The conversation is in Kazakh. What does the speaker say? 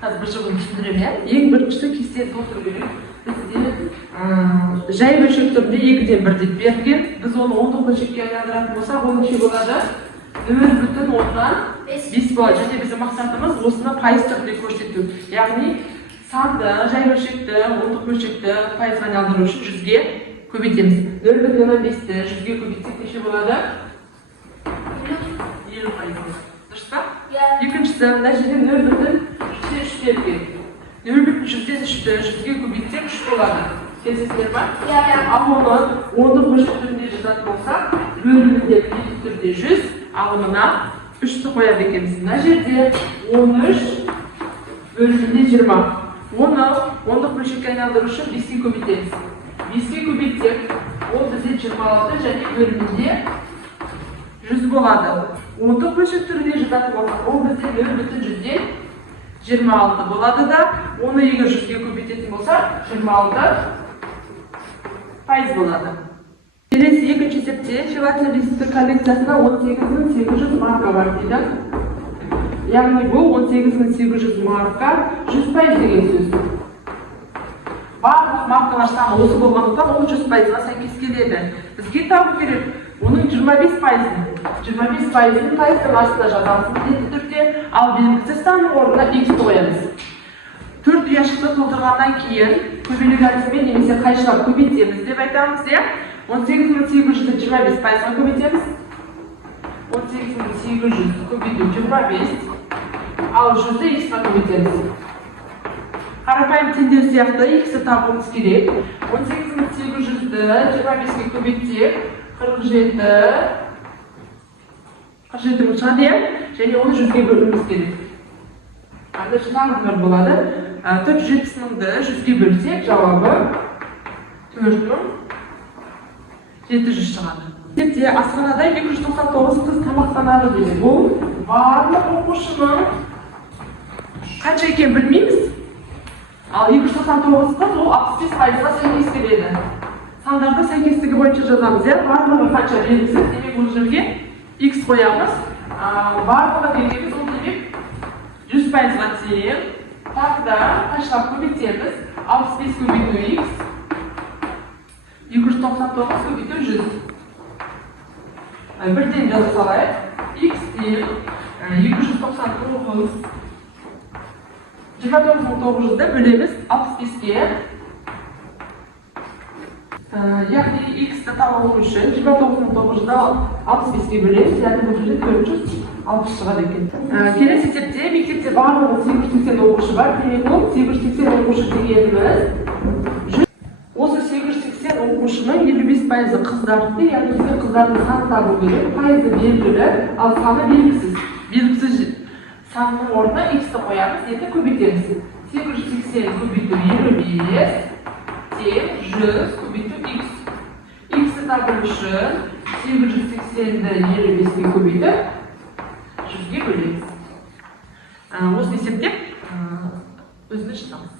Қазір бір жағын түсіндіремін. Ең біріншісі кестені толтыру керек. Бізде жай бөлшек түрінде 2-ден 1 деп берілген. Біз оны 10 бөлшекке айналдыратын болсақ, оның неше болады? 0,5 болады. Және біздің мақсатымыз осыны пайыз түрінде көрсету. Яғни санды, жай бөлшекті, 10 бөлшекті пайызға айналдыру үшін 100-ге көбейтеміз. 0,5-ті 100-ге көбейтсек неше болады? 50%. Дұрыс па? Екіншісі, мына жерде 0,3 берілген. 0,3-тен 100-ге көбейтсек 3 болады. Келісесіздер ма? Ал оны 10 бөлшек түрінде жазатын болсақ, бөлімінде түрде 100, ал мына 3-ті қояды екенбіз. Мына жерде 13 бөлімінде 20. Оны 10 бөлшекке айналдыру үшін 5-ге көбейтеміз. 5-ге көбейтсек, ол бізде 26 және бөлімінде 100 болады. 10 бөлшек түрінде жазатын болсақ, ол бізде 0,100-ден 26 болады да, оны егер 100-ге көбейтетін болсақ, 26 пайыз болады. Келесі екінші есепте филателистік коллекциясында 18.800 марка бар дейді. Яғни бұл 18.800 марка 100% деген сөз. Барлық маркалар саны осы болғандықтан ол 100%-ға сәйкес келеді. Бізге табу керек оның 25%-ін. 25%-ын пайыздың астына жазамыз міндетті түрде, ал белгісіз санның орнына x қоямыз. 4 ұяшықты толтырғаннан кейін көбелек әдісімен немесе қайшылап көбейтеміз деп айтамыз, иә? 18.800-ді 25%-ға көбейтеміз. 18.800 көбейту 25, ал 100-ді x-ға көбейтеміз. Қарапайым теңдеу сияқты x-ті табуымыз керек. 18.800-ді 25-ге көбейтсек, 47 шығады, және оны 100-ге бөлуіміз керек. Анда жинағымдар болады. 470-ді 100-ге бөлсек, жауабы 4700 шығады. Ертеде асханада 299 қыз тамақтанады дейді. Бұл барлық оқушының қанша екенін білмейміз. Ал 299 қыз ол 65%-ға сәйкес келеді. Сандарды сәйкестігі бойынша жазамыз, иә? Барлығы қанша белгісіз, демек бұл жерге x қоямыз. Барлығы белгіміз, ол демек 100%-ға тең. Тағы да қайшылап көбейтеміз. 65 көбейту x, 299 көбейту 100. Бірден жазып салайық. X тең 299. 29.900-ді бөлеміз 65-ге. Яғни x-ті табу үшін 29.900-ді 65-ге бөлеміз, яғни бұл жерде 460 шығады екен. Келесі есепте мектепте барлығы 880 оқушы бар. Демек ол 880 оқушы дегеніміз. Осы 880 оқушының 55%-ы қыздарды, яғни бізде қыздардың саны табу керек. Пайызы белгілі, ал саны белгісіз. Белгісіз санның орнына x-ті қоямыз, енді көбейтеміз. 880 көбейту 25 тең 100 көбейту x. X-ті табу үшін 880-ді 25-ге көбейтіп 100-ге бөлеміз. Осыны есептеп өзіміз шығамыз.